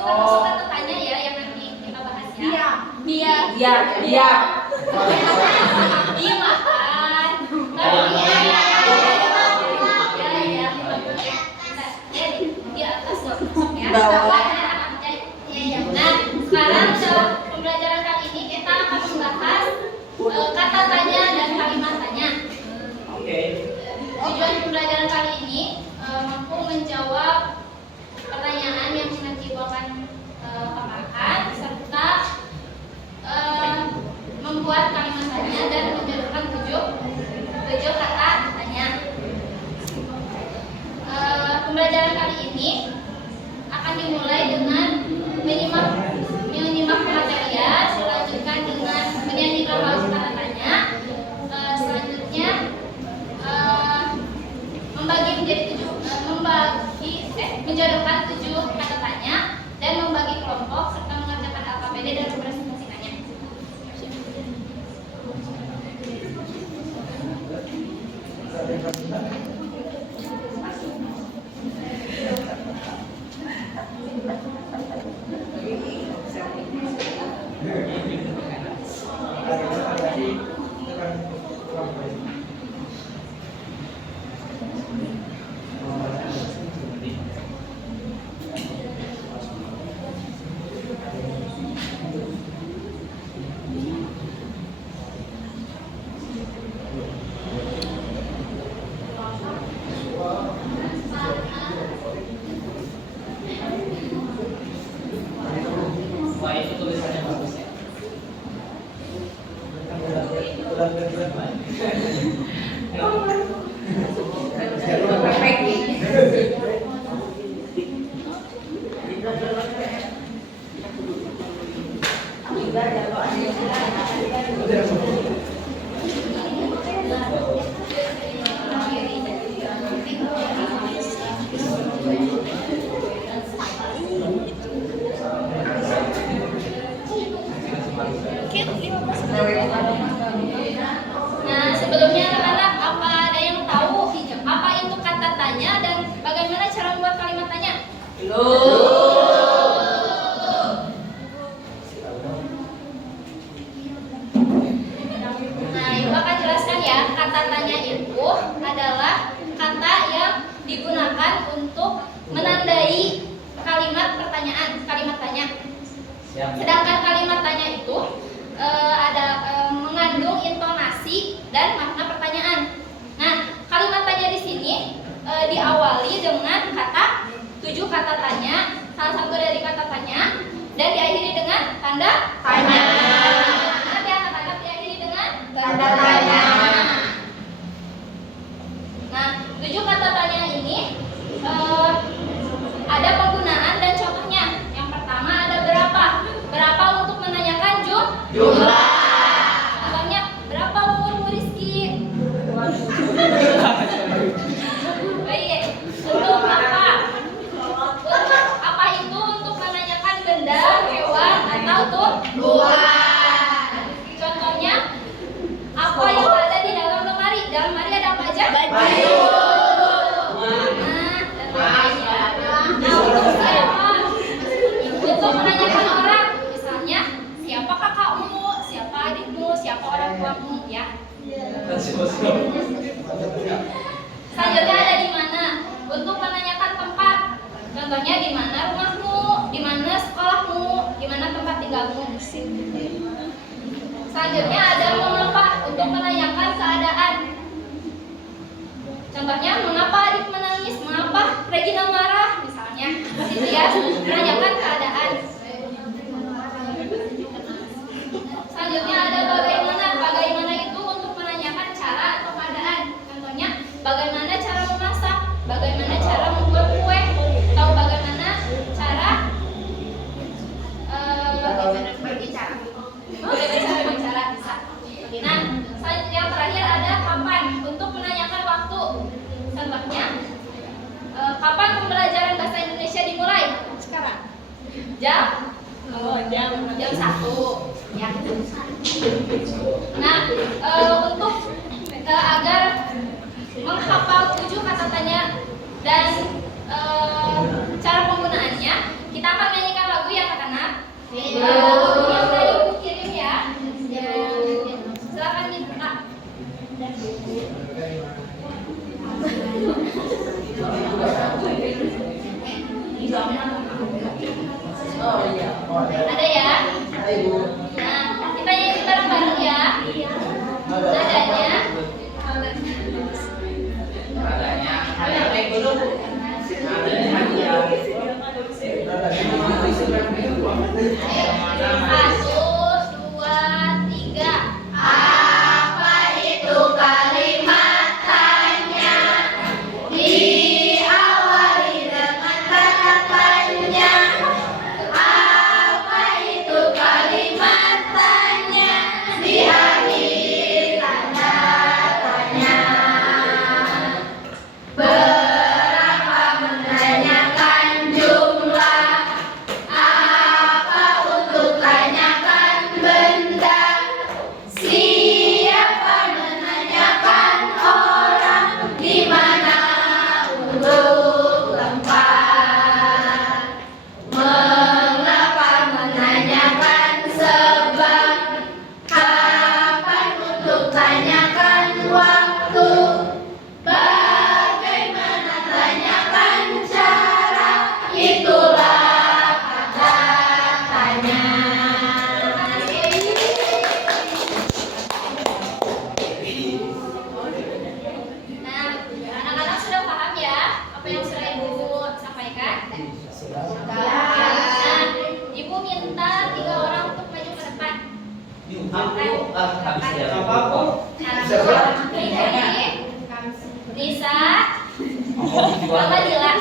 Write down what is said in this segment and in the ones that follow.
termasuk kata tanya ya yang nanti kita bahas ya. Dia. Dia makan. Di atas ya. Nah, sekarang pembelajaran kali ini kita akan membahas kata tanya dan kalimat tanya. Tujuan pembelajaran kali ini mampu menjawab pertanyaan yang mengakibatkan kemarahan serta membuat kalimat tanya dan menjadikan tujuh kata tanya. Pembelajaran kali ini akan dimulai dengan menyimak pematerian, selanjutnya dengan menyanyikan lagu kata tanya, selanjutnya menjodohkan 7 kata tanya dan membagi kelompok serta mengerjakan AKBD dan representasikannya. Nah, sebelumnya anak-anak, apa ada yang tahu apa itu kata tanya dan bagaimana cara membuat kalimat tanya? Nah, Ibu akan jelaskan ya. Kata tanya itu adalah kata yang digunakan untuk menandai kalimat pertanyaan, kalimat tanya. Sedangkan kalimat tanya itu mengandung intonasi dan makna pertanyaan. Nah, kalimat tanya di sini diawali dengan 7 kata tanya, salah satu dari kata tanya, dan diakhiri dengan tanda tanya. Ingat ya, kata-kata diakhiri dengan tanda tanya. Nah, 7 kata tanya ini ada penggunaan dan contohnya. Yang pertama ada berapa? Berapa untuk menanyakan jumlah. Contohnya, berapa umurmu Rizky? Baik. Untuk apa? Apa itu untuk menanyakan benda, hewan, atau tumbuhan. Contohnya, apa yang ada di dalam lemari? Dalam lemari ada apa aja? Baju. Untuk siapa? Untuk menanyakan orang, misalnya siapa kakakmu, siapa adikmu, siapa orang tuamu, ya. Selanjutnya ada di mana? Untuk menanyakan tempat. Contohnya di mana rumahmu, di mana sekolahmu, di mana tempat tinggalmu. Selanjutnya ada mengapa, untuk menanyakan keadaan. Contohnya, mengapa adik menangis, mengapa Regina marah, misalnya. Itu ya, menanyakan keadaan. Selanjutnya ada bagaimana. Bagaimana itu untuk menanyakan cara atau keadaan. Contohnya, bagaimana cara memasak, bagaimana cara membuat kue, atau bagaimana cara berbicara. Bisa. Nah, yang terakhir ada kapan, untuk menanyakan waktu. Contohnya, kapan pembelajaran bahasa Indonesia dimulai? Sekarang. Jam 1. Ya. Nah, untuk agar menghafal 7 kata tanya dan cara penggunaannya, kita akan menyanyikan lagu Yang udah Ibu kirim ya. Silakan dibuka. Ada ya? Nah, kita nyanyi bareng-bareng ya. Nadanya. Satu, dua, tiga. Apa itu kalimat tanya? Diawali dengan kata tanya. Apa itu kalimat tanya? Diakhiri tanda tanya. Berapa menanyakan jumlah? Apa untuk tanyakan benda? Siapa menanyakan orang? Di mana untuk tempat? Mengapa menanyakan sebab? Kapan untuk tanyakan waktu? Bagaimana tanyakan cara? Itulah kata tanya. Nah, anak-anak sudah paham ya apa yang sudah Ibu sampaikan? Nah, Ibu minta 3 orang untuk maju ke depan. Ini Lisa, Mama Dila.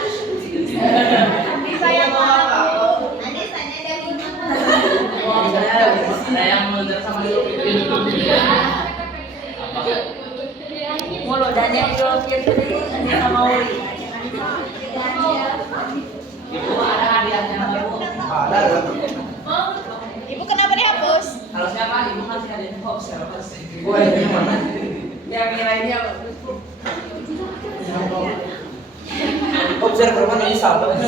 Lisa yang mana Bu? Nanti tanya dari mana? Ada yang mundur sama mulu dan yang European ini sama Uli. Ibu ada hadiahnya Ibu. Ada. Ibu kenapa dihapus? Kalau siapa Ibu kasih hadiahnya kok siapa sih? Gue ini mana? Yang nilainya Observer mana ini salah? Nah,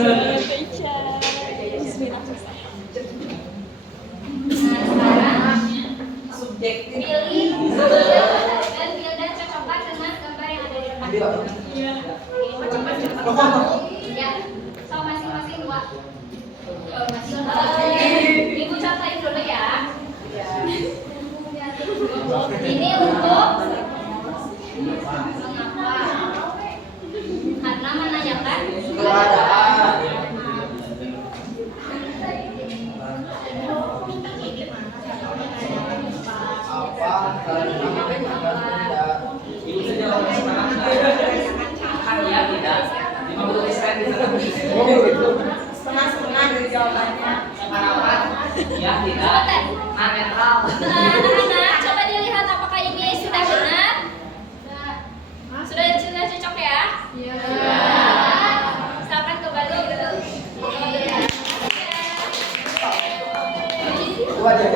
sekarang subjektif. pilih dan Wilda cocokkan dengan gambar yang ada di depan. Ya, so masing-masing 2. Ibu contohin dulu ya. Ini untuk mengapa? Karena menanyakan Keadaan. Apa? Ibu sudah orang semangat. Kan ya tidak. 50% Oh gitu. setengah-setengah dari jawabannya. Harapan ya tidak. Sebentar. Netral. Anak-anak, coba dilihat apakah ini sudah benar? Sudah cocok ya? Iya. Silakan kembali. Itu aja.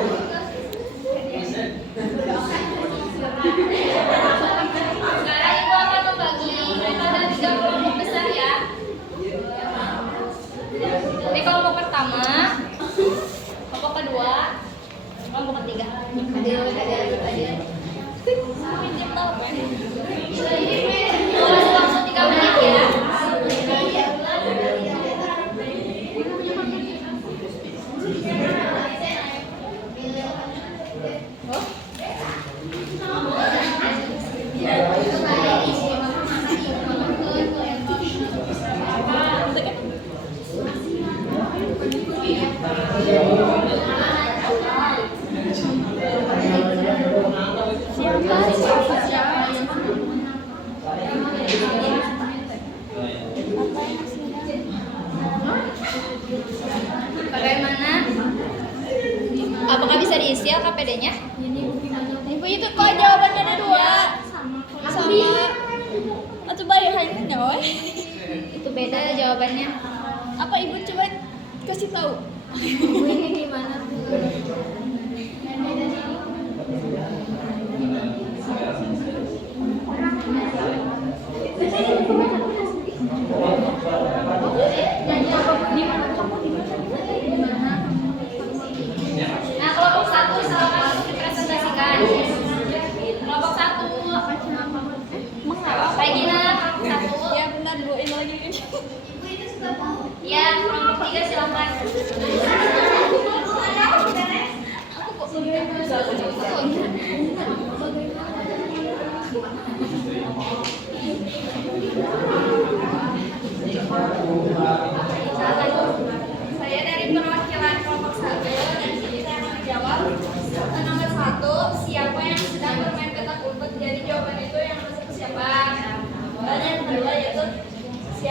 Sekarang Ibu akan membagi pada 3 kelompok besar ya. Ini kelompok pertama, kelompok kedua, kelompok ketiga. Langsung 3 menit ya. Bagaimana? Apakah bisa diisi LKPD-nya? Ibu itu kok jawabannya ada 2. Sama. Atau bayarannya enggak? Itu beda jawabannya. Apa Ibu coba kasih tahu? Ini gimana?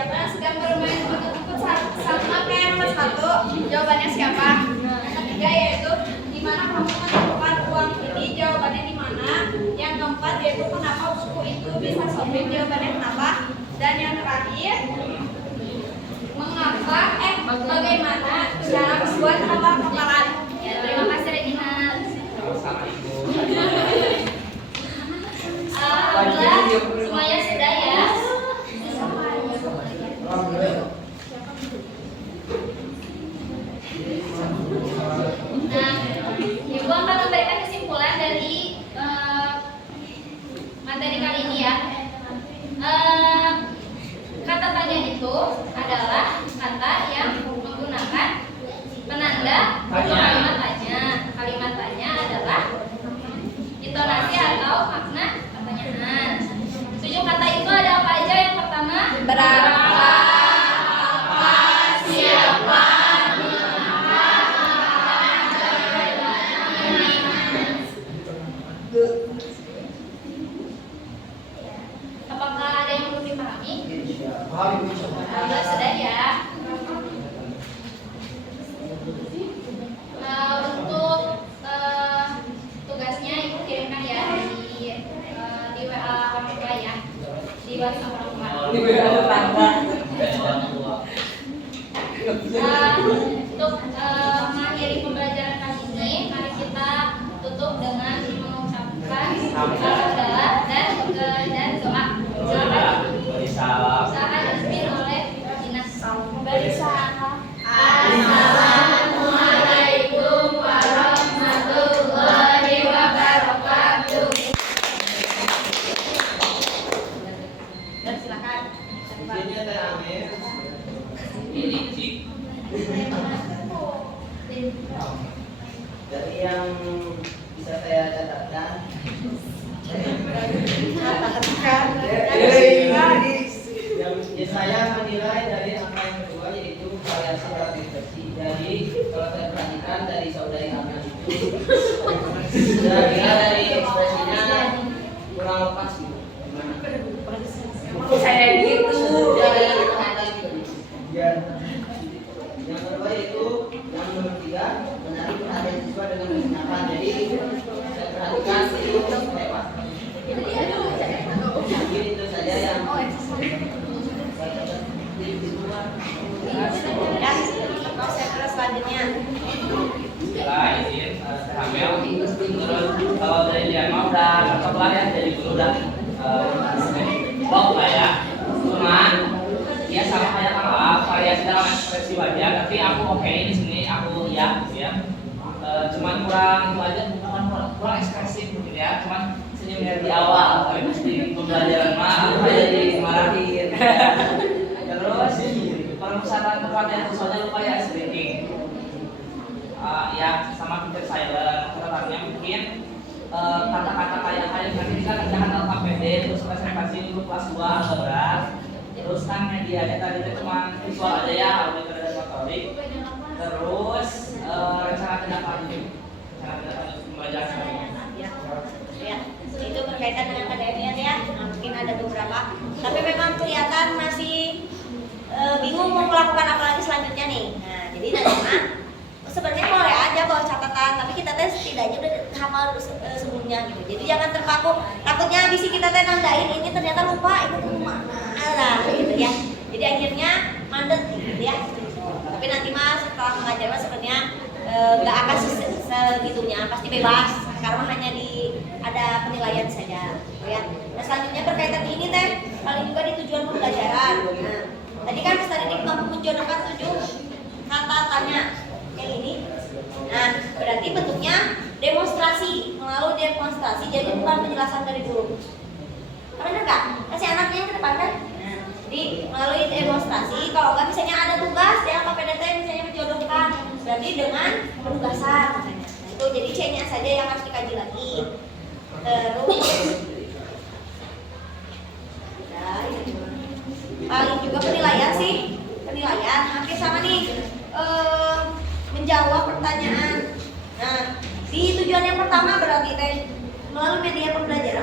siapa yang sedang bermain umpet-umpet sama kayak nomor 1? Jawabannya siapa? Yang ketiga yaitu di mana kamu menemukan uang ini? Jawabannya di mana? Yang keempat yaitu kenapa buku itu bisa sobek? Jawabannya kenapa? Dan yang terakhir mengapa bagaimana cara membuat kapal kapalan? Ya, terima kasih Regina. Sama-sama Ibu. Alhamdulillah semuanya sudah ya. Nah, Ibu akan memberikan kesimpulan dari materi kali ini ya. Kata tanya itu adalah kata yang menggunakan penanda untuk kalimat tanya. Kalimat tanya adalah intonasi atau makna pertanyaan. 7 kata itu ada apa aja? Yang pertama, berapa, apa, siapa, apakah ada yang belum dipahami? Alhamdulillah sudah ya. Untuk tugasnya Ibu kirimkan ya di WA orang tua ya, di WhatsApp orang tua. Untuk mengakhiri pembelajaran kali ini, mari kita tutup dengan mengucapkan alhamdulillah dan doa. Silakan. Silakan dipimpin oleh Dinas. Assalamualaikum warahmatullahi wabarakatuh. Dan silakan. Ini Cik. Dari yang bisa saya catatkan, yang saya menilai dari angka yang kedua yaitu variasi repetisi. Jadi kalau saya perhatikan dari saudari Amel itu, kira-kira dari ekspresinya kurang lepas gitu. Saya gitu. Ya. Yang kedua yaitu yang nomor 3 menarik perhatian siswa dengan menggunakan. Jadi saya perhatikan itu lewat. Mungkin itu saja yang Proses selanjutnya. Izin Amel. Terus kalau dari Liana udah cocok lah ya, jadi guru udah lah ya. Cuman ya sama kayak variasi dalam ekspresi wajah, tapi aku oke di sini, aku ya gitu ya. Cuman kurang itu aja, kurang ekspresif gitu ya. Cuman senyumnya di awal, tapi pasti pembelajaran mah aku jadi marahin. Terus permusatan perhatian soalnya lupa ya speaking. Ya sama pinter silent, catatannya mungkin kata-kata kayak nanti kita kerjakan LKPD terus presentasi dulu kelas 2 agak berat. Terus kan medianya tadi itu cuma visual aja ya, auditor dan motorik. Terus rencana tindak lanjut, pembelajaran selanjutnya. Ya, itu berkaitan dengan KDM ya. Mungkin ada beberapa, tapi memang kelihatan masih bingung mau melakukan apa lagi selanjutnya nih. Nah, jadi teman-teman sebenarnya boleh aja bawa catatan, tapi kita tes setidaknya udah hafal sebelumnya gitu. Jadi jangan terpaku, takutnya habis kita teh nandain ini ternyata lupa itu kemana gitu ya. Jadi akhirnya mandet gitu ya. Tapi nanti mas setelah mengajar mas sebenarnya nggak akan segitunya, pasti bebas karena hanya ada penilaian saja gitu ya. Nah selanjutnya berkaitan ini teh paling juga di tujuan pembelajaran. Nah, tadi kan Mas Tadi mampu menjodohkan 7 kata tanya yang ini. Nah, berarti bentuknya demonstrasi, melalui demonstrasi jadi bukan penjelasan dari guru. Benar nggak? Kasih anaknya yang ke depan kan? Nah, jadi melalui demonstrasi, kalau nggak misalnya ada tugas ya KPDT misalnya menjodohkan, berarti dengan penugasan. Nah, itu jadi C-nya saja yang harus dikaji lagi. Terus, paling juga penilaian sih, penilaian hampir sama nih. Menjawab pertanyaan. Nah, di tujuan yang pertama berarti